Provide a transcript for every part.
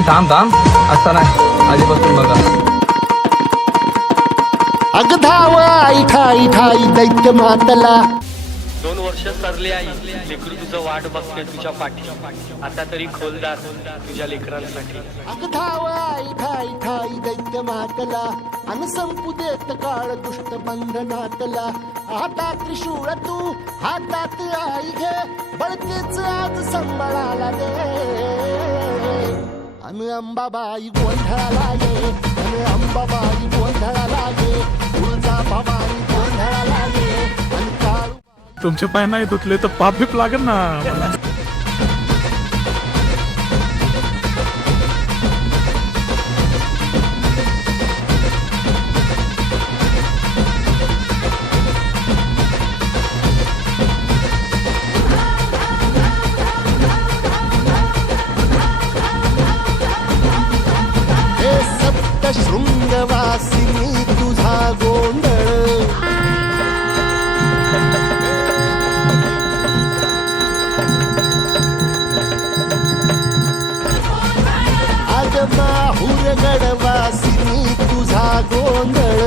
नाही थांब थांब असं नाही आधीपासून बघा. अग धाव आई ठाई ठाई दैत्य मातला. 2 वर्ष सरले आई लेकरू तुझं वाट बघते तुझ्या पाठी. आता तरी खोलदार तुझ्या लेकरांसाठी. अग धाव आई ठाई ठाई दैत्य मातला. अन संपू देत काळ दुष्ट बंधनातला. हातात त्रिशूळ तू हातात आई घे. बळकेच आज संबळाला दे. अन अंबाबाई गोंधळाला ये. अन अंबाबाई गोंधळाला ये. तुळजा भवानी गोंधळाला ये. अन काळू तुमचे पाय नाही धुतले तर पाप बीप लागेल ना. हे सप्त शृंगवासिनी तुझा गोंधळ. माहूर गडवासिनी तुझा गोंधळ.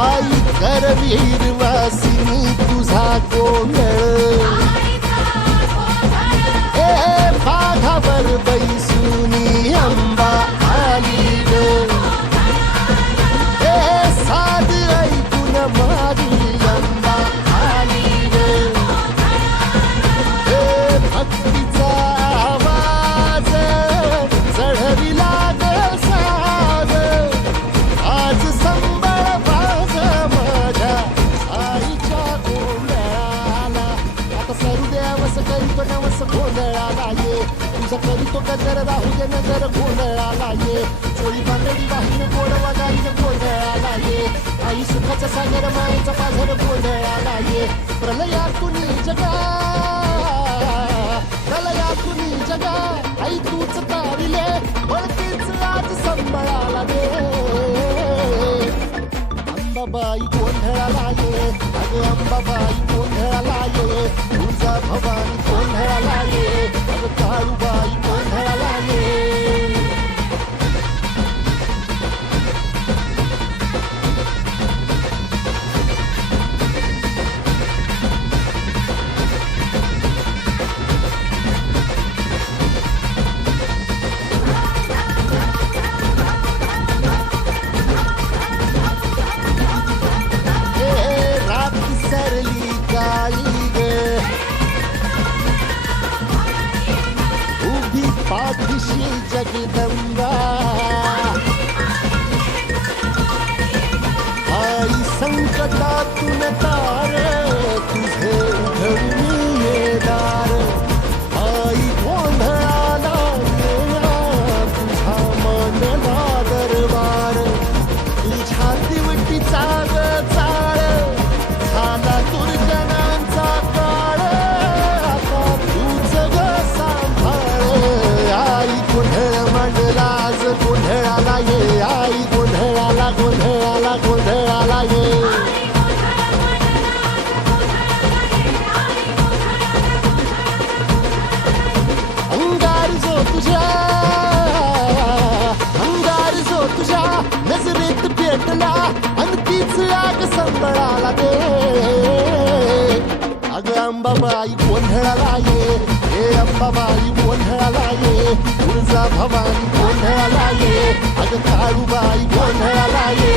आई करवीर वासिनी तुझा गोंधळ. ए बाघावर बैसुनी अंबा आली ग. ए साध ऐकून माझी अंबा आली ग. ए भक्तीचा आज संबळ बाज माझ्या आईच्या गोंधळाला. आता सरू द्यावस करीतो नवस गोंधळाला ये. तुझं करीतो गजर राहू दे नजर गोंधळाला ये. चोळी बांगडी वाहीन गोडवा गाईन गोंधळाला ये. आई सुखाचा सागर मायेचा पाझर गोंधळाला ये. प्रलयातून जगा प्रलयातून जगा आई तूच तारिले. बळतीच आज संबळाला दे. अंबाबाई गोंधळाला ये. अगं अंबाबाई गोंधळाला ये. तुळजा भवानी गोंधळाला ये. अगं काळूबाई गोंधळाला ये. पाठीशी जगदंबा आई संकटातून तार तुझे उघडून ये दार. आई गोंधळाला येणार तुझा मनला दरबार. तुझ्या दिवटीचा चाळ झाला दुर्जनांचा काळ. आता तुझ ग सांभाळ. आई गोंधळ मांडला आज गोंधळाला ये. आई गोंधळाला गोंधळाला गोंधळाला ये. अंगार जो तुझ्या नजरेत पेटला. अन तीच आग संबळाला दे. अगं अंबाबाई गोंधळाला ये. हे अंबाबाई गोंधळाला ये. तुळजा भवानी गोंधळाला ये. अगं काळूबाई गोंधळाला ये.